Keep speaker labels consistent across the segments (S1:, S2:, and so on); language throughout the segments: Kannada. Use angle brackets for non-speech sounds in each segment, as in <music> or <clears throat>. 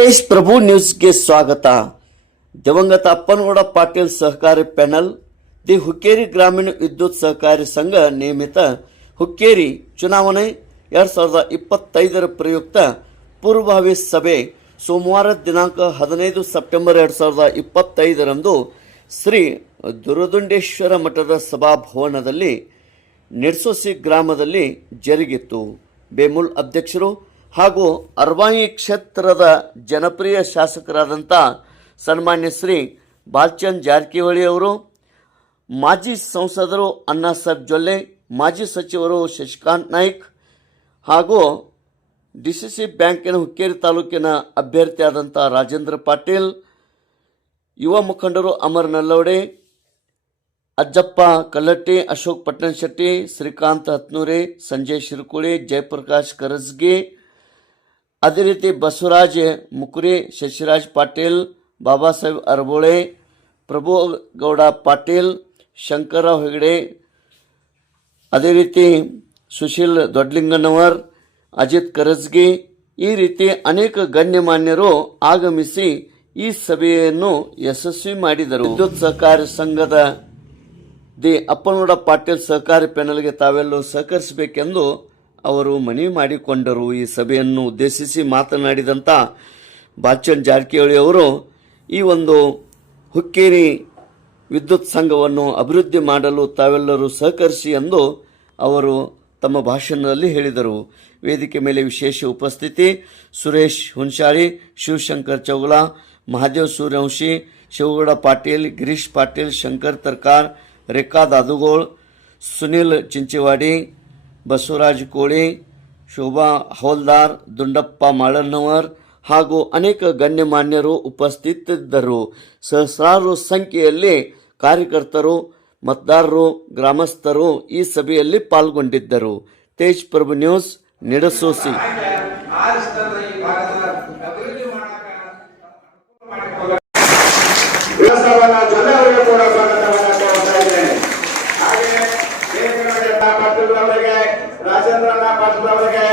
S1: ತೇಜ್ ಪ್ರಭು ನ್ಯೂಸ್ಗೆ ಸ್ವಾಗತ. ದಿವಂಗತ ಅಪ್ಪನಗೌಡ ಪಾಟೀಲ್ ಸಹಕಾರಿ ಪ್ಯಾನಲ್, ದಿ ಹುಕ್ಕೇರಿ ಗ್ರಾಮೀಣ ವಿದ್ಯುತ್ ಸಹಕಾರಿ ಸಂಘ ನಿಯಮಿತ ಹುಕ್ಕೇರಿ ಚುನಾವಣೆ ಎರಡು ಸಾವಿರದ ಇಪ್ಪತ್ತೈದರ ಪ್ರಯುಕ್ತ ಪೂರ್ವಭಾವಿ ಸಭೆ ಸೋಮವಾರ ದಿನಾಂಕ ಹದಿನೈದು ಸೆಪ್ಟೆಂಬರ್ ಎರಡು ಸಾವಿರದ ಇಪ್ಪತ್ತೈದರಂದು ಶ್ರೀ ದುರದುಂಡೇಶ್ವರ ಮಠದ ಸಭಾಭವನದಲ್ಲಿ ನಿರ್ಸೋಸಿ ಗ್ರಾಮದಲ್ಲಿ ಜರುಗಿತ್ತು. ಬೇಮುಲ್ ಅಧ್ಯಕ್ಷರು ಹಾಗೂ ಅರ್ವಾಯಿ ಕ್ಷೇತ್ರದ ಜನಪ್ರಿಯ ಶಾಸಕರಾದಂಥ ಸನ್ಮಾನ್ಯ ಶ್ರೀ ಬಾಲ್ಚಂದ್ ಜಾರಕಿಹೊಳಿ ಅವರು, ಮಾಜಿ ಸಂಸದರು ಅಣ್ಣಾ ಸಾಹೇಬ್ ಜೊಲ್ಲೆ, ಮಾಜಿ ಸಚಿವರು ಶಶಿಕಾಂತ್ ನಾಯ್ಕ್ ಹಾಗೂ ಡಿ ಸಿ ಸಿ ಬ್ಯಾಂಕಿನ ಹುಕ್ಕೇರಿ ತಾಲೂಕಿನ ಅಭ್ಯರ್ಥಿಯಾದಂಥ ರಾಜೇಂದ್ರ ಪಾಟೀಲ್, ಯುವ ಮುಖಂಡರು ಅಮರ್ ನಲ್ಲವಡೆ ಅಜ್ಜಪ್ಪ ಕಲ್ಲಟ್ಟಿ, ಅಶೋಕ್ ಪಟ್ಟಣಶೆಟ್ಟಿ, ಶ್ರೀಕಾಂತ್ ಹತ್ನೂರೆ, ಸಂಜಯ್ ಶಿರ್ಕುಳಿ, ಜಯಪ್ರಕಾಶ್ ಕರಸ್ಗಿ ಅದೇ ರೀತಿ ಬಸವರಾಜ್ ಮುಕುರಿ, ಶಶಿರಾಜ್ ಪಾಟೀಲ್, ಬಾಬಾ ಸಾಹೇಬ್ ಅರಬೋಳೆ ಪ್ರಭು ಗೌಡ ಪಾಟೀಲ್ ಶಂಕರರಾವ್ ಹೆಗಡೆ, ಅದೇ ರೀತಿ ಸುಶೀಲ್ ದೊಡ್ಲಿಂಗನವರ್, ಅಜಿತ್ ಕರಜ್ಗಿ, ಈ ರೀತಿ ಅನೇಕ ಗಣ್ಯಮಾನ್ಯರು ಆಗಮಿಸಿ ಈ ಸಭೆಯನ್ನು ಯಶಸ್ವಿ ಮಾಡಿದರು. ವಿದ್ಯುತ್ ಸಹಕಾರಿ ಸಂಘದ ದಿ ಅಪ್ಪನಗೌಡ ಪಾಟೀಲ್ ಸಹಕಾರಿ ಪ್ಯಾನಲ್ಗೆ ತಾವೆಲ್ಲರೂ ಸಹಕರಿಸಬೇಕೆಂದು ಅವರು ಮನವಿ ಮಾಡಿಕೊಂಡರು. ಈ ಸಭೆಯನ್ನು ಉದ್ದೇಶಿಸಿ ಮಾತನಾಡಿದಂಥ ಬಾಚನ್ ಜಾರಕಿಹೊಳಿ ಅವರು, ಈ ಒಂದು ಹುಕ್ಕೇರಿ ವಿದ್ಯುತ್ ಸಂಘವನ್ನು ಅಭಿವೃದ್ಧಿ ಮಾಡಲು ತಾವೆಲ್ಲರೂ ಸಹಕರಿಸಿ ಎಂದು ಅವರು ತಮ್ಮ ಭಾಷಣದಲ್ಲಿ ಹೇಳಿದರು. ವೇದಿಕೆ ಮೇಲೆ ವಿಶೇಷ ಉಪಸ್ಥಿತಿ, ಸುರೇಶ್ ಹುನ್ಶಾರಿ ಶಿವಶಂಕರ್ ಚೌಗಳ ಮಹಾದೇವ್ ಸೂರ್ಯವಂಶಿ, ಶಿವಗೌಡ ಪಾಟೀಲ್, ಗಿರೀಶ್ ಪಾಟೀಲ್, ಶಂಕರ್ ತರ್ಕಾರ್, ರೇಖಾ ದಾದುಗೋಳ್, ಸುನಿಲ್ ಚಿಂಚಿವಾಡಿ ಬಸವರಾಜ್ ಕೋಳಿ, ಶೋಭಾ ಹೌಲ್ದಾರ್ ದುಂಡಪ್ಪ ಮಾಳನ್ನವರ್ ಹಾಗೂ ಅನೇಕ ಗಣ್ಯಮಾನ್ಯರು ಉಪಸ್ಥಿತರಿದ್ದರು ಸಹಸ್ರಾರು ಸಂಖ್ಯೆಯಲ್ಲಿ ಕಾರ್ಯಕರ್ತರು, ಮತದಾರರು, ಗ್ರಾಮಸ್ಥರು ಈ ಸಭೆಯಲ್ಲಿ ಪಾಲ್ಗೊಂಡಿದ್ದರು. ತೇಜ್ ಪ್ರಭು ನ್ಯೂಸ್, ನಿಡಸೋಸಿ
S2: ಆರಿಸ್ತಂದ್ರ ಈ ಭಾಗದ ಅಭಿವೃದ್ಧಿ ಮಾಡಕ ವಿಳಾಸವನ್ನ ಜೊಲ್ಲೆಯವರಿಗೆ ಕೂಡ ಸ್ವಾಗತವನ್ನ ಕೋರ್ತಾ ಇದ್ದೇನೆ ಹಾಗೆ ದೇವರಾಜಣ್ಣ ಪಾಟೀಲ್ ಅವರಿಗೆ ರಾಜೇಂದ್ರಣ್ಣ ಪಾಟೀಲ್ ಅವರಿಗೆ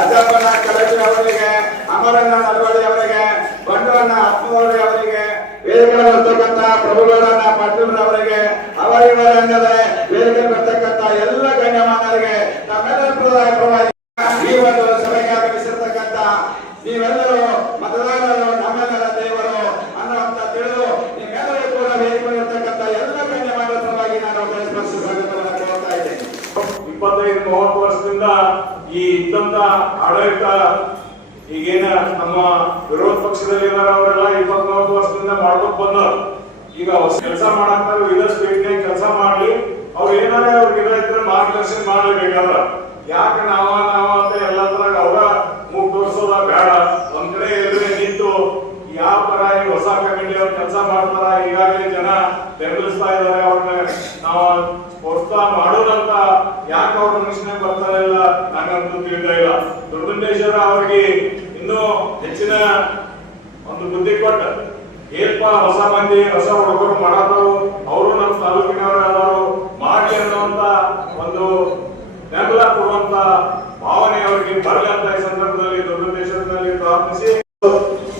S2: ಅಜ್ಜಪ್ಪನ ಕಲಜಿ ಅವರಿಗೆ ಅಮರಣ್ಣ ನಲ್ವಡಿ ಅವರಿಗೆ ಬಂಡವಣ್ಣ ಹತ್ಮೂರಿ ಅವರಿಗೆ ವೇದಿಕೆ ಬರ್ತಕ್ಕಂಥ ಪ್ರಭುಗಳನ್ನ ಪಾಟೀಲ್ ಅವರಿಗೆ ಅವರಿವರ ರಂಗದ ವೇದಿಕೆ ಬರ್ತಕ್ಕಂಥ ಎಲ್ಲ ಗಣ್ಯಮಾನರಿಗೆ ತಮ್ಮೆಲ್ಲರ ಪರವಾಗಿ ಈ ಒಂದು ಸಭೆಗೆ ಆಗಮಿಸಿರ್ತಕ್ಕಂಥ ನೀವೆಲ್ಲರೂ ಮತದಾರರು, ನಮ್ಮೆಲ್ಲರ ಅನ್ನುವಂತ ತಿಳಿದು ನೀವೆಲ್ಲರೂ ಕೂಡ ವೇದಿಕೆಯಲ್ಲಿರ್ತಕ್ಕಂಥ ಎಲ್ಲ ಗಣ್ಯಮಾನ ನಾನು
S3: ವರ್ಷದಿಂದ ಈ ಇದ್ದಂತ ಆಡಳಿತ ಈಗೇನ ನಮ್ಮ ವಿರೋಧ ಪಕ್ಷದಲ್ಲಿ ಅವರೆಲ್ಲ ಇಪ್ಪತ್ ಮೂವತ್ತು ವರ್ಷದಿಂದ ಮಾಡ್ಕೊಂಡು ಬಂದವ್ರು. ಈಗ ಕೆಲಸ ವಿವಿಧ ಸ್ಪೀಡ್ನಾಗ ಕೆಲಸ ಮಾಡ್ಲಿ. ಅವ್ರು ಏನಾರೇ ಅವ್ರಿಗೆ ಇದ್ರೆ ಮಾರ್ಗದರ್ಶನ ಮಾಡ್ಲೇಬೇಕಾದ್ರ ಯಾಕೆ ನಾವ ನಾವ ಅಂತ ಎಲ್ಲದ್ರಾಗ ಅವರ ಮೂಗ್ ತೋರಿಸೋದ ಬೇಡ. ಒಂದ್ ಕಡೆ ಎದುರೇ ನಿಂತು ಯಾವ ತರ ಈ ಹೊಸ ಕಮಿಟಿ ಅವ್ರು ಕೆಲಸ ಮಾಡ್ತಾರ, ಈಗಾಗಲೇ ಜನ ಬೆಂಬಲಿಸ್ತಾ ಇದಾರೆ ಅವ್ರನ್ನ ನಾವು ಪ್ರೋತ್ಸಾಹ ಮಾಡೋದಂತ ಯಾಕೆ ಅವ್ರ ಮನುಷ್ಯನಾಗ ಬರ್ತಾ ಇಲ್ಲ, ನಂಗಂತೂ ತಿಳಿತಾ ಇಲ್ಲ. ದುರ್ಗುಂಡೇಶ್ವರ ಅವ್ರಿಗೆ ಇನ್ನೂ ಹೆಚ್ಚಿನ ಒಂದು ಬುದ್ಧಿ ಕೊಟ್ಟ. ಏನ್ಪಾ ಹೊಸ ಮಂದಿ, ಹೊಸ ಹುಡುಗರು ಮಾಡತಾರು, ಅವರು ನಮ್ಮ ತಾಲೂಕಿನವರು ಅದಾರು ಮಾಡಿ ಅನ್ನುವಂತ ಒಂದು ಬೆಂಬಲ ಕೊಡುವಂತ ಭಾವನೆ ಅವರಿಗೆ ಬರಲಿ ಈ ಸಂದರ್ಭದಲ್ಲಿ ದುರ್ಗುಂಡೇಶ್ವರದಲ್ಲಿ ಪ್ರಾರ್ಥಿಸಿ.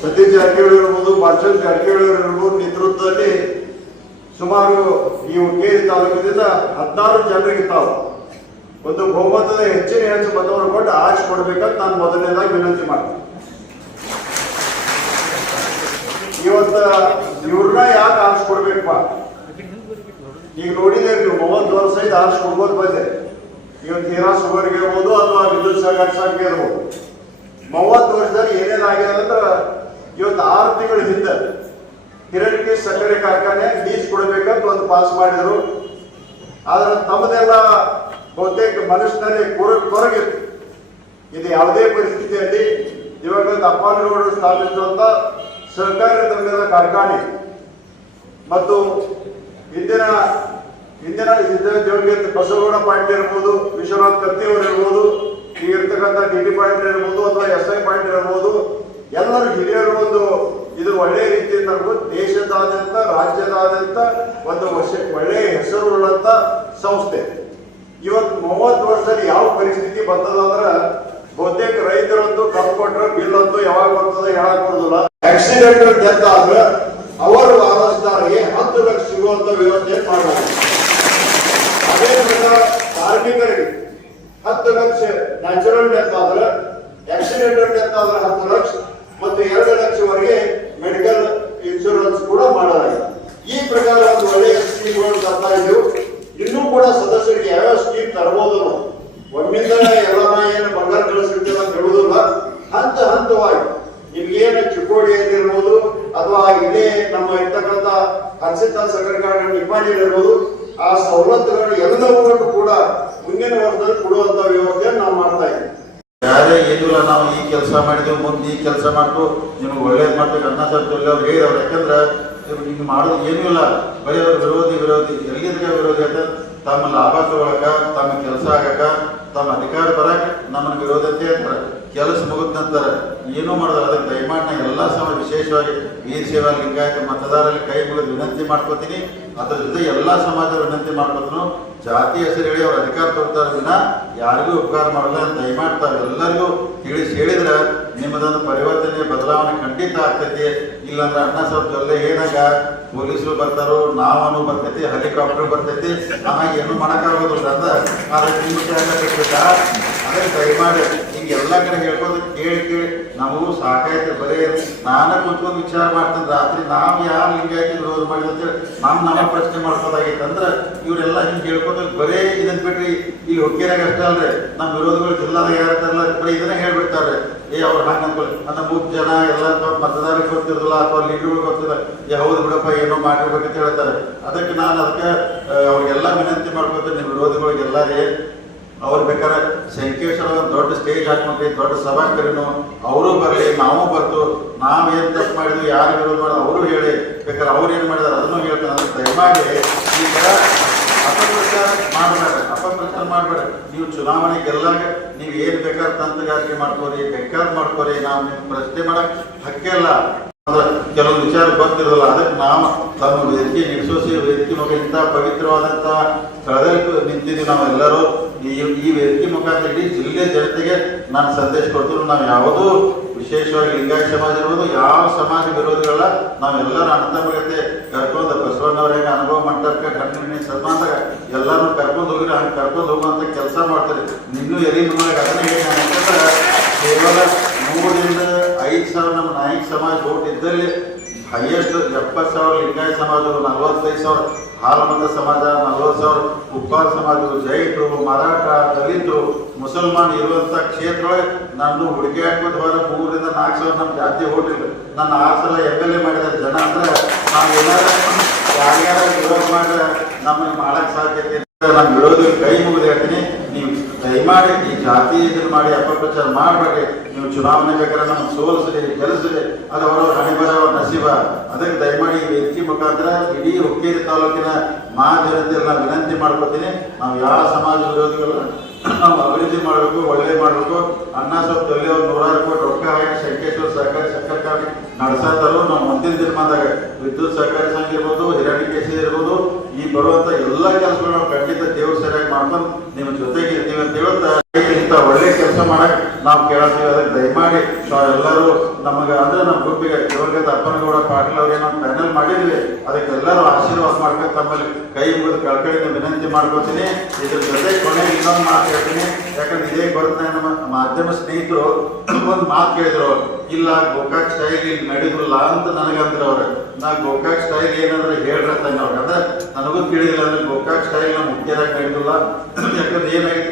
S4: ಸತೀಶ್ ಜಾರಕಿಹೊಳಿ ಇರ್ಬೋದು ಬಾಲಚಂದ್ರ ಜಾರಕಿಹೊಳಿ ಇರ್ಬೋದು, ನೇತೃತ್ವದಲ್ಲಿ ಸುಮಾರು ಈ ಹುಕ್ಕೇರಿ ತಾಲೂಕಿನಿಂದ ಹದಿನಾರು ಜನರಿಗೆ ತಾವು ಒಂದು ಬಹುಮತದ ಹೆಚ್ಚಿನ ಹೆಚ್ಚು ಮತವನ್ನು ಕೊಟ್ಟು ಆಚೆ ಕೊಡ್ಬೇಕಂತ ನಾನು ಮೊದಲನೇದಾಗಿ ವಿನಂತಿ ಮಾಡ್ತೀನಿ. ಇವತ್ತು ಇವ್ರನ್ನ ಯಾಕೆ ಆಚೆ ಕೊಡ್ಬೇಕಪ್ಪ? ಈಗ ನೋಡಿದ್ರೆ ನೀವು ಮೂವತ್ತು ವರ್ಷ ಇದು ಆರು ಕೊಡ್ಬೋದು ಬಂದೆ ಇವತ್ತು ತೀರಾ ಶುಗರ್ಗೆ ಇರ್ಬೋದು ಅಥವಾ ವಿದ್ಯುತ್ ಸಂಖ್ಯೆ ಇರ್ಬೋದು ಮೂವತ್ತು ವರ್ಷದಲ್ಲಿ ಏನೇನಾಗಿದೆ ಅಂದ್ರೆ ಇವತ್ತು ಆರು ತಿಂಗಳ ಹಿಂದೆ ಕಿರಣಿಗೆ ಸಕ್ಕರೆ ಕಾರ್ಖಾನೆ ಲೀಸ್ ಕೊಡಬೇಕಂತ ಒಂದು ಪಾಸ್ ಮಾಡಿದ್ರು. ಆದ್ರೆ ತಮ್ಮದೆಲ್ಲ ಬಹುತೇಕ ಮನಸ್ಸಿನಲ್ಲಿ ಕೊರ ಕೊರಗಿತ್ತು. ಇದು ಯಾವುದೇ ಪರಿಸ್ಥಿತಿಯಲ್ಲಿ ಇವಾಗ ರೋಡ್ ಸ್ಥಾಪಿಸಿದಂತ ಸಹಕಾರಿ ಕಾರ್ಖಾನೆ. ಮತ್ತು ಇಂದಿನ ಹಿಂದಿನ ಇದ್ದ ಬಸವಗೌಡ ಪಾಯಿಂಟ್ ಇರ್ಬೋದು, ವಿಶ್ವನಾಥ್ ಕತ್ತಿ ಅವರು ಇರ್ಬೋದು ಈಗ ಇರ್ತಕ್ಕಂಥ ಡಿ ಡಿ ಪಾಯಿಂಟ್ ಇರ್ಬೋದು ಅಥವಾ ಎಸ್ ಐ ಪಾಯಿಂಟ್ ಇರ್ಬೋದು, ಎಲ್ಲರೂ ಹಿರಿಯರು ಒಂದು ಇದು ಒಳ್ಳೆಯ ರೀತಿಯಿಂದ ದೇಶದಾದ್ಯಂತ, ರಾಜ್ಯದಾದ್ಯಂತ ಒಂದು ವರ್ಷ ಒಳ್ಳೆಯ ಹೆಸರು ಉಳ್ಳಂತ ಸಂಸ್ಥೆ. ಇವತ್ತು ಮೂವತ್ತು ವರ್ಷದಲ್ಲಿ ಯಾವ ಪರಿಸ್ಥಿತಿ ಬಂದದ ಅಂದ್ರೆ ಬಹುತೇಕ ರೈತರಂತೂ ಕಪ್ ಕೊಟ್ರೆ ಬಿಲ್ ಅಂತೂ ಯಾವಾಗ ಬರ್ತದೆ ಹೇಳಕ್ ಬರೋದಿಲ್ಲ. ಆಕ್ಸಿಡೆಂಟ್ ಡೆತ್ ಆದ್ರೆ ಅವರು ವಾರಸ್ದಾರಿಗೆ ಹತ್ತು ಲಕ್ಷ ಸಿಗುವಂತ ವ್ಯವಸ್ಥೆ ಮಾಡಬೇಕು ಅದೇ ಕಾರ್ಮಿಕರಿಗೆ ಹತ್ತು ಲಕ್ಷ ನ್ಯಾಚುರಲ್ ಡೆತ್ ಆದ್ರೆ ಆಕ್ಸಿಡೆಂಟಲ್ ಡೆತ್ ಆದ್ರೆ ಹತ್ತು ಲಕ್ಷ ಮತ್ತು ಎರಡು ಲಕ್ಷವರೆಗೆ ಮೆಡಿಕಲ್ ಇನ್ಶೂರೆನ್ಸ್ ಕೂಡ ಮಾಡಲಾಗಿದೆ. ಈ ಪ್ರಕಾರ ಒಂದು ಒಳ್ಳೆಯ ಸ್ಕೀಮ್ಗಳು ತರ್ತಾ ಇದ್ದೆವು ಇನ್ನೂ ಕೂಡ ಸದಸ್ಯರಿಗೆ ಯಾವ್ಯಾವ ಸ್ಕೀಮ್ ತರಬಹುದು ಒಮ್ಮಿಂದಲೇ ಒಮ್ಮಿಂದ ಎಲ್ಲನ ಏನು ಬಂಗಾರ ಕಳಿಸಿರ್ತೇವೆ ಅಂತ ಹೇಳುವುದಿಲ್ಲ. ಹಂತ ಹಂತವಾಗಿ ನಿಮ್ಗೇನು ಚಿಕ್ಕೋಡಿಯಲ್ಲಿರ್ಬೋದು ಅಥವಾ ಇದೇ ನಮ್ಮ ಇರ್ತಕ್ಕಂಥ ಹರ್ಷಿತ ಸಕ್ಕರೆ ಕಾರ್ಖಾನೆ ನಿಪ್ಪಾಣಿಯಲ್ಲಿರ್ಬೋದು ಆ ಸವಲತ್ತುಗಳು ಎಲ್ಲವುಗಳನ್ನು ಕೂಡ ಮುಂದಿನ ವರ್ಷದಲ್ಲಿ ಕೊಡುವಂತ ವ್ಯವಸ್ಥೆಯನ್ನು ನಾವು ಮಾಡ್ತಾ ಇದ್ದೀವಿ
S5: ಯಾರೇ ಏನಿಲ್ಲ, ನಾವು ಈ ಕೆಲಸ ಮಾಡಿದೆವು, ಮುಂದೆ ಈ ಕೆಲಸ ಮಾಡ್ತು, ನಿಮ್ಗೆ ಒಳ್ಳೇದು ಮಾಡ್ತೀವಿ ಅನ್ನ ಸಾಧ್ಯ ಅವ್ರು ಹೇಳಿದವ್ರು. ಯಾಕಂದ್ರೆ ಹಿಂಗೆ ಮಾಡೋದು ಏನೂ ಇಲ್ಲ. ಬರೀ ಅವ್ರು ವಿರೋಧಿ ವಿರೋಧಿ, ಎಲ್ಲಿದ್ರೆ ವಿರೋಧಿ ಅಂತ ತಮ್ಮ ಲಾಭ ತಗೊಳಕ, ತಮ್ಮ ಕೆಲಸ ಆಗಕ, ತಮ್ಮ ಅಧಿಕಾರ ಬರಕ ನಮ್ಮನ್ನು ವಿರೋಧತೆ ಅಂತಾರೆ ಕೆಲಸ ಮುಗಿದ ನಂತರ ಏನೂ ಮಾಡಿದ್ರೆ. ಅದಕ್ಕೆ ದಯಮಾಡಿ ನಾನು ಎಲ್ಲ ಸಮಾಜ ವಿಶೇಷವಾಗಿ ವೀರ ಸೇವಾ ಲಿಂಗಾಯತ ಮತದಾರರಲ್ಲಿ ಕೈ ಮುಗಿದು ವಿನಂತಿ ಮಾಡ್ಕೋತೀನಿ. ಅದ್ರ ಜೊತೆ ಎಲ್ಲ ಸಮಾಜ ವಿನಂತಿ ಮಾಡ್ಕೋತನು ಜಾತಿ ಹೆಸರು ಹೇಳಿ ಅವ್ರ ಅಧಿಕಾರ ತಗೋತಾರೆ ದಿನ ಯಾರಿಗೂ ಉಪಕಾರ ಮಾಡಲ್ಲ ಅಂತ ದಯಮಾಡಿ ತಾವೆಲ್ಲರಿಗೂ ತಿಳಿಸಿ ಹೇಳಿದ್ರೆ ನಿಮ್ಮದೊಂದು ಪರಿವರ್ತನೆ, ಬದಲಾವಣೆ ಖಂಡಿತ ಆಗ್ತೈತಿ. ಇಲ್ಲಾಂದ್ರೆ ಅಣ್ಣ ಸ್ವಲ್ಪ ಅಲ್ಲೇ ಏನಾಗ ಪೊಲೀಸರು ಬರ್ತಾರೋ ನಾವನು ಬರ್ತೈತಿ, ಹೆಲಿಕಾಪ್ಟರ್ ಬರ್ತೈತಿ, ಆಮೇಲೆ ಏನು ಮಾಡೋಕ್ಕಾಗೋದಿಲ್ಲ ಅಂತ ಅದಕ್ಕೆ ದಯಮಾಡಿ ಎಲ್ಲ ಕಡೆ ಹೇಳ್ಕೊಂಡು ಕೇಳಿ ಕೇಳಿ, ನಮಗೂ ಸಾಕಾಯ್ತು ಬರೀ. ನಾನೇ ಕುತ್ಕೊಂಡು ವಿಚಾರ ಮಾಡ್ತೀನಿ, ರಾತ್ರಿ ನಾವು ಯಾರು ಲಿಂಗಾಯತಿ ವಿರೋಧ ಮಾಡಿದ ಅಂತೇಳಿ ನಮ್ಮ ನಮ್ಮ ಪ್ರಶ್ನೆ ಮಾಡ್ಕೋದಾಗೈತೆ ಅಂದ್ರೆ ಇವರೆಲ್ಲ ಹಿಂಗೆ ಹೇಳ್ಕೊಂಡು ಬರೇ ಇದನ್ನ ಬಿಟ್ರಿ ಈ ಹೊಕ್ಕೇರಾಗ ಅಷ್ಟೇ ಅಲ್ರಿ. ನಮ್ಮ ವಿರೋಧಗಳು ಜಿಲ್ಲಾದಾಗ ಯಾರು ಇರ್ತಾರಲ್ಲ ಬರೀ ಇದನ್ನೇ ಹೇಳ್ಬಿಡ್ತಾರೆ. ಏ, ಅವ್ರು ಹಂಗೆ ಅನ್ಕೊಳ್ಳಿ ಅಂದ್ರೆ ಮೂರು ಜನ ಎಲ್ಲ ಮತದಾರರಿಗೆ ಗೊತ್ತಿರೋದಿಲ್ಲ, ಅಥವಾ ಲೀಡರ್ಗಳು ಗೊತ್ತಿಲ್ಲ. ಏ, ಹೌದು ಬಿಡಪ್ಪ, ಏನೋ ಮಾಡಿರ್ಬೇಕಂತ ಹೇಳ್ತಾರೆ. ಅದಕ್ಕೆ ನಾನು ಅದಕ್ಕೆ ಅವ್ರಿಗೆಲ್ಲ ವಿನಂತಿ ಮಾಡ್ಕೊತೀನಿ ನಿಮ್ಮ ವಿರೋಧಿಗಳಿಗೆಲ್ಲ ರೀ ಅವ್ರು ಬೇಕಾದ್ರೆ ಸಂಕೇಶ್ವರ ಒಂದು ದೊಡ್ಡ ಸ್ಟೇಜ್ ಹಾಕೊಂಡ್ರಿ, ದೊಡ್ಡ ಸಭಾ ಕರೀನು ಅವರು ಬರಲಿ, ನಾವು ಬರ್ತು ನಾವು ಏನು ತಪ್ಪು ಮಾಡಿದ್ವಿ, ಯಾರು ವಿರೋಧ ಮಾಡಿದ್ರು ಅವರು ಹೇಳಿ, ಬೇಕಾದ್ರೆ ಅವ್ರು ಏನು ಮಾಡಿದಾರೆ ಅದನ್ನು ಹೇಳ್ತಾರೆ ದಯಮಾಡಿ ಈಗ ಅಪಪ್ರಚಾರ ಮಾಡಬೇಡ ಅಪಪ್ರಚಾರ ಮಾಡಬೇಡ ನೀವು ಚುನಾವಣೆ ಗೆಲ್ಲಾಗ ನೀವು ಏನ್ ಬೇಕಾದ್ರೆ ತಂತ್ರಗಾರಿಕೆ ಮಾಡ್ಕೋರಿ, ಬೇಕಾದ್ ಮಾಡ್ಕೋರಿ, ನಾವು ನಿಮ್ಗೆ ಪ್ರಶ್ನೆ ಮಾಡಕ್ ಹಕ್ಕಿಲ್ಲ ಅಂದ್ರೆ ಕೆಲವೊಂದು ವಿಚಾರ ಗೊತ್ತಿರೋಲ್ಲ, ಅದಕ್ಕೆ ನಾವು ತಮ್ಮ ವ್ಯಕ್ತಿ ನಿರ್ಸೋಸಿ ವ್ಯಕ್ತಿ ಮಗ ಇಂಥ ಪವಿತ್ರವಾದಂಥ ಸ್ಥಳದಲ್ಲಿ ನಿಂತಿದ್ದೀವಿ ನಾವೆಲ್ಲರೂ. ಈ ಈ ವೇದಿಕೆ ಮುಖಾಂತರ ಇಡೀ ಜಿಲ್ಲೆ ಜನತೆಗೆ ನಾನು ಸಂದೇಶ ಕೊಡ್ತೀನಿ. ನಾವು ಯಾವುದೂ ವಿಶೇಷವಾಗಿ ಲಿಂಗಾಯತ ಸಮಾಜ ಇರ್ಬೋದು, ಯಾವ ಸಮಾಜ ವಿರೋಧಿಗಳಲ್ಲ ನಾವೆಲ್ಲರೂ ಅಣ್ಣತಮ್ಮಗತೆ ಕರ್ಕೊಂಡು ಬಸವಣ್ಣವ್ರ ಹೆಂಗೆ ಅನುಭವ ಮಂಟಪಕ್ಕೆ ಕಣ್ಣಿನ ಸನ್ಮಾನದಾಗ ಎಲ್ಲರೂ ಕರ್ಕೊಂಡು ಹೋಗಿರಿ ಹಂಗೆ ಕರ್ಕೊಂಡು ಹೋಗುವಂಥ ಕೆಲಸ ಮಾಡ್ತಾರೆ. ನಿನ್ನೂ ಎಲ್ಲಿ ಮನೆಗೆ ಅದನ್ನೇ ಕೇವಲ ಮೂರಿಂದ ಐದು ಸಾವಿರ ನಮ್ಮ ನಾಯಕ ಸಮಾಜ ಓಟ್ ಇದ್ದಲ್ಲಿ, ಹೈಯೆಸ್ಟ್ ಎಪ್ಪತ್ತು ಸಾವಿರ ಲಿಂಗಾಯತ ಸಮಾಜ ನಲವತ್ತೈದು ಸಾವಿರ. ಹಾಲಮತ ಸಮಾಜ ನಲ್ವತ್ತು ಸಾವಿರ ಉಪ್ಪಾರ ಸಮಾಜ ಜೈಟು ಮರಾಠ ದಲಿತು ಮುಸಲ್ಮಾನ್ ಇರುವಂತ ಕ್ಷೇತ್ರ ನಾನು ಹುಡುಗಿ ಹಾಕ್ಬೋದು ಬರೋ ಮೂರರಿಂದ ನಾಲ್ಕು ಸಾವಿರ ನಮ್ಮ ಜಾತಿ ಹೋಗಿಲ್ಲ ನನ್ನ ಆರು ಸಲ ಎಂ ಎಲ್ ಎ ಮಾಡಿದ ಜನ ಅಂದ್ರೆ ನಾವು ಏನಾರ ವಿರೋಧ ಮಾಡಿದ್ರೆ ನಮಗೆ ಮಾಡಕ್ಕೆ ಸಾಧ್ಯತೆ ನಾನು ವಿರೋಧಿ ಕೈ ಮುಗಿದು ಹೇಳ್ತೀನಿ. ನೀವು ದಯಮಾಡಿ ಈ ಜಾತಿ ಇದನ್ನು ಮಾಡಿ ಅಪಪ್ರಚಾರ ಮಾಡಬೇಡಿ. ನೀವು ಚುನಾವಣೆ ಬೇಕಾದ್ರೆ ನಮ್ಮ ಸೋಲಿಸಿದೆ ಗೆಲ್ಲಿಸಿದೆ ಅದು ಅವರ ಹಣಿಬರ, ಅವ್ರ ನಸೀಬ. ಅದಕ್ಕೆ ದಯಮಾಡಿ ಈ ವೇದಿಕೆ ಮುಖಾಂತರ ಇಡೀ ಹುಕ್ಕೇರಿ ತಾಲೂಕಿನ ಮಾ ಜನತೆಯಲ್ಲಿ ನಾನು ವಿನಂತಿ ಮಾಡ್ಕೋತೀನಿ. ನಾವು ಯಾವ ಸಮಾಜ ವಿರೋಧಿಗಳು ನಾವು ಅಭಿವೃದ್ಧಿ ಮಾಡಬೇಕು, ಒಳ್ಳೆ ಮಾಡಬೇಕು. ಅನ್ನ ಸ್ವಲ್ಪ ತೊಲೆ ಅವ್ರು ನೂರಾರು ಕೋಟಿ ರೊಕ್ಕ ಹಾಕಿ ಶಂಕೇಶ್ವರ ಸಹಕಾರಿ ಸಕ್ಕರೆ ಕಾರ್ಖಾನೆ ನಡೆಸತ್ತಾರೋ ನಾವು ಮುಂದಿನ ದಿನಮಾನದಾಗ ವಿದ್ಯುತ್ ಸಹಕಾರಿ ಸಂಘ ಇರ್ಬೋದು ಹಿರಣ್ಯಕೇಶಿ ಇರ್ಬೋದು, ಈ ಬರುವಂಥ ಎಲ್ಲ ಕೆಲಸಗಳು ನಾವು ಖಂಡಿತ ದೇವ್ರ ಸರಿಯಾಗಿ ಮಾಡ್ಕೊಂಡು ನಿಮ್ಮ ಜೊತೆಗೆ ಇಂಥ ಒಳ್ಳೆ ಕೆಲಸ ಮಾಡಕ್ಕೆ ನಾವು ಕೇಳ್ತೀವಿ ಅದಕ್ಕೆ ದಯಮಾಡಿ ಎಲ್ಲರೂ ನಮಗೆ, ಅಂದ್ರೆ ನಮ್ಮ ಗುಂಪಿಗೆ ದಿವಂಗತ ಅಪ್ಪನಗೌಡ ಪಾಟೀಲ್ ಅವ್ರಿಗೆ ನಾವು ಪ್ಯಾನಲ್ ಮಾಡಿದ್ವಿ. ಅದಕ್ಕೆ ಎಲ್ಲರೂ ಆಶೀರ್ವಾದ ಮಾಡ್ಕೊಂಡು ತಮ್ಮಲ್ಲಿ ಕೈ ಮುಗಿದು ಕಳ್ಕಳಿಂದ ವಿನಂತಿ ಮಾಡ್ಕೋತೀನಿ. ಇದ್ರ ಜೊತೆ ಕೊನೆ ಇನ್ನೊಂದು ಮಾತು ಹೇಳ್ತೀನಿ. ಯಾಕಂದ್ರೆ ಇದೇ ಬರುತ್ತೆ ನಮ್ಮ ಮಾಧ್ಯಮ ಸ್ನೇಹಿತರು. ಒಂದು ಮಾತು ಕೇಳಿದ್ರು ಇಲ್ಲ, ಗೋಕಾಕ್ ಸ್ಟೈಲ್ ಇಲ್ಲಿ ಅಂತ ನನಗಂದ್ರೆ ಅವ್ರೆ. ನಾ ಗೋಕಾಕ್ ಸ್ಟೈಲ್ ಏನಂದ್ರೆ ಹೇಳ್ರಂತ ಅವ್ರಿಗೆ ಅಂದ್ರೆ ನನಗೂ ತಿಳಿದಿಲ್ಲ ಅಂದ್ರೆ ಗೋಕಾಕ್ ಸ್ಟೈಲ್ ನಮ್ಮ ಮುಖ್ಯದಾಗ ನಡೆದಿಲ್ಲ. <clears throat> ಯಾಕಂದ್ರೆ ಏನಾಗೈತಿ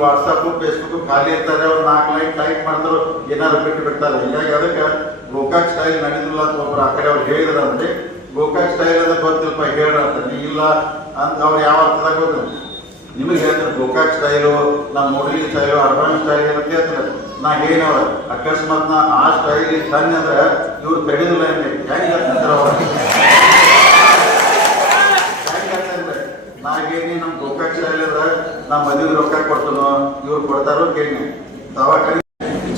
S5: ಈ ವಾಟ್ಸಪ್ ಫೇಸ್ಬುಕ್ ಖಾಲಿ ಇರ್ತಾರೆ, ಅವ್ರು ನಾಲ್ಕು ಲೈನ್ ಟೈಪ್ ಮಾಡಿದ್ರು ಏನಾದ್ರು ಬಿಟ್ಟು ಬಿಡ್ತಾರೆ. ಹೀಗಾಗಿ ಅದಕ್ಕೆ ಗೋಕಾಕ್ ಸ್ಟೈಲ್ ನಡೆದಿಲ್ಲ ಅಂತ ಒಬ್ರು ಆ ಕಡೆ ಅವ್ರು ಹೇಳಿದ್ರು ಅಂದ್ರೆ, ಗೋಕಾಕ್ ಸ್ಟೈಲ್ ಅಂದ್ರೆ ಗೊತ್ತಿಲ್ಪ ಹೇಳ್ರ ಅಂತ. ನೀ ಇಲ್ಲ ಅಂತ ಅವ್ರು ಯಾವ ಅರ್ಥದಾಗ ಗೊತ್ತಿಲ್ಲ. ನಿಮಗೆ ಹೇಳ್ತಾರೆ, ಗೋಕಾಕ್ ಸ್ಟೈಲು ನಮ್ಮ ಮೂಡಲಿ ಸ್ಟೈಲು ಅರ್ಬನ್ ಸ್ಟೈಲ್ ಅಂತ ಹೇಳ್ತಾರೆ ನಾ ಏನವ ಅಕಸ್ಮಾತ್ ನಾ ಆ ಸ್ಟೈಲ್ ತಂದೆ ಅಂದ್ರೆ ಇವ್ರು ತಡೆದಿಲ್ಲ ಹೆಂಗೆ ಹೇಳ್ತಾರೆ ಅವ್ರು ನಾ ಹೇಳಿ ನಮ್ ಗೋಕಾಕ್ ಸ್ಟೈಲ್ ನಾ ಮದುವೆ ರೊಕ್ಕ ಕೊಡ್ತನೋ ಇವ್ರು ಕೊಡ್ತಾರೋ ಕೇಳಿ ದವಾಖಾನೆ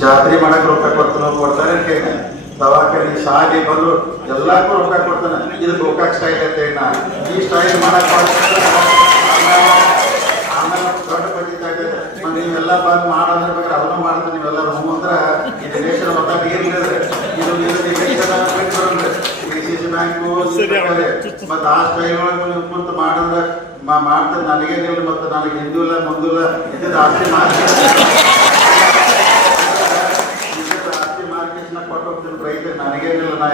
S5: ಜಾತ್ರೆ ಮಾಡಕ್ ರೊಕ್ಕ ಕೊಡ್ತನೋ ಕೊಡ್ತಾರೆ ಕೇಳಿ ದವಾಖಾನೆ ಶಾಲೆ ಬಂದು ಎಲ್ಲಕ್ಕೂ ರೊಕ್ಕ ಕೊಡ್ತಾನೆ ಇದು ಗೋಕಾಕ್ ಸ್ಟೈಲ್ ಅಂತ ಹೇಳಿ ಈ ಸ್ಟೈಲ್ ಮಾಡಕ್ ಆಮೇಲೆ ದೊಡ್ಡ ಮತ್ತೆ ನೀವೆಲ್ಲ ಬಂದು ಮಾಡೋದ್ರ ಬಗ್ಗೆ ಅದನ್ನು ಮಾಡ್ತಾರೆ ನೀವೆಲ್ಲ ಹ್ಞೂ ಅಂದ್ರೆ ಈ ರಿಲೇಷನ್ ಒಟ್ಟಾಗಿ ಇರ್ಲಿಲ್ಲ ಇದು ಇದು ಬ್ಯಾಂಕು ಮತ್ತೆ ಆ ಸ್ಟೈಲ್ ಒಳಗೆ ಕುಂತು ಮಾಡಿದ್ರೆ ಮಾ- ಮಾಡ್ತಾರೆ ನನಗೇನಿಲ್ಲ ಮತ್ತೆ ನನಗೆ ಹಿಂದೂ ಇಲ್ಲ, ಮುಂದೂ ಇಲ್ಲ. ಇದ್ದಿದ್ದು ಆಸ್ತಿ ಮಾರ್ಕೆಟ್. ಆಸ್ತಿ ಮಾರ್ಕೆಟ್ನ ಕೊಟ್ಟು ಹೋಗ್ತೀನಿ ರೈತ ನನಗೇನಿಲ್ಲ ನಾ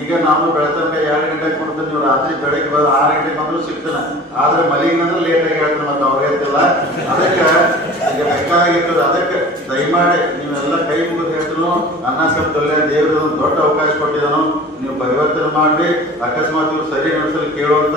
S5: ಈಗ ನಾವು ಬೆಳತನಕ ಎರಡು ಗಂಟೆಗೆ ಕೊಡ್ತೀನಿ ನೀವು ರಾತ್ರಿ ಬೆಳಗ್ಗೆ ಬಂದು ಆರು ಗಂಟೆಗೆ ಬಂದ್ರು ಸಿಗ್ತಾನೆ. ಆದ್ರೆ ಮಲಿಗಂದ್ರೆ ಲೇಟ್ ಆಗಿ ಹೇಳ್ತಾರೆ ಮತ್ತೆ ಅವ್ರು ಹೇಳ್ತಿಲ್ಲ. ಅದಕ್ಕೆ ಈಗ ಬೇಕಾಗಿರ್ತದೆ. ಅದಕ್ಕೆ ದಯಮಾಡಿ ನೀವೆಲ್ಲ ಕೈ ಮುಗಿದು ಹೇಳ್ತೀನೋ ಅನ್ನ ಸಪ್ತಲ್ಲ ದೇವರು ದೊಡ್ಡ ಅವಕಾಶ ಕೊಟ್ಟಿದ್ದಾನು, ನೀವು ಪರಿವರ್ತನೆ ಮಾಡಿ ಅಕಸ್ಮಾತ್ ಇವ್ರು ಸರಿ ನಡೆಸಲು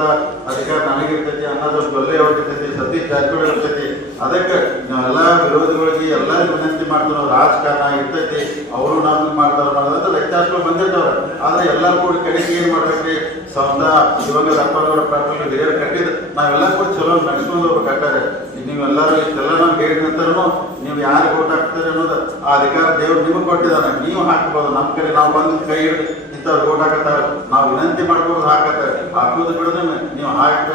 S5: ಕೇಳುವಂತ ಅಧಿಕಾರ ನನಗಿರ್ತೈತಿ ಅನ್ನೋದಷ್ಟು ಒಳ್ಳೆ ಹೋಗಿರ್ತೈತಿ ಸತೀಶ್ ಜಾರಕಿಹೊಳಿ ಇರ್ತೈತಿ. ಅದಕ್ಕೆ ನಾವೆಲ್ಲ ವಿರೋಧಿಗಳಿಗೆ ಎಲ್ಲರಿಗೂ ವಿನಂತಿ ಮಾಡ್ತೀವಿ, ನಾವು ರಾಜಕಾರಣ ಇರ್ತೈತಿ ಅವರು ನಾವು ಮಾಡ್ತಾರ ಮಾಡೋದಂತ ವ್ಯತ್ಯಾಸಗಳು ಬಂದಿರ್ತಾವ್ರೆ. ಆದ್ರೆ ಎಲ್ಲರೂ ಕೂಡ ಕಡೆಗೆ ಏನ್ ಮಾಡ್ಬೇಕ್ರಿ? ಸ್ವಂತ ಶಿವಂಗ ದಪ್ಪನವರ ಪ್ರಾರ್ಥನೆ ಹಿರಿಯರು ಕಟ್ಟಿದ್ ನಾವೆಲ್ಲ ಕೂಡ ಚಲೋ ನಡೆಸ್ಕೊಂಡು ಹೋಗ್ಬೇಕಾಗ್ತದೆ. ನೀವೆಲ್ಲರೂ ಇಷ್ಟೆಲ್ಲ ಹೇಳಿದ ನಂತರನು ನೀವು ಯಾರು ಓಟ್ ಹಾಕ್ತಾರೆ ಅನ್ನೋದು ಆ ಅಧಿಕಾರ ದೇವರು ನಿಮಗೆ ಕೊಟ್ಟಿದ್ದಾನೆ. ನೀವು ಹಾಕ್ಬೋದು. ನಮ್ಮ ಕಡೆ ನಾವು ಬಂದು ಕೈ ಹಿಡಿದು ಇಂಥವ್ರು ಓಟ್ ಹಾಕತ್ತಾರೆ. ನಾವು ವಿನಂತಿ ಮಾಡ್ಬೋದು ಹಾಕತ್ತಾರೆ. ಹಾಕೋದು ಬಿಡದೆ ನೀವು ಹಾಕ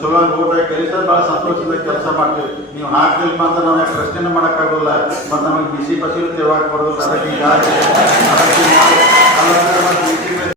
S5: ಚಲೋ ಓಟ್ ಹಾಕಿ ಕಲಿತ ಭಾಳ ಸಂತೋಷದಿಂದ ಕೆಲಸ ಮಾಡ್ತೀವಿ ನೀವು ಹಾಕ್ಲಿಲ್ಲ ಅಂತ ನಾವು ಪ್ರಶ್ನೆ ಮಾಡೋಕ್ಕಾಗೋಲ್ಲ ಮತ್ತು ನಮಗೆ ಬಿಸಿ ಪಸಿರು ತಿರುವಾಕ್ ಅದಕ್ಕೆ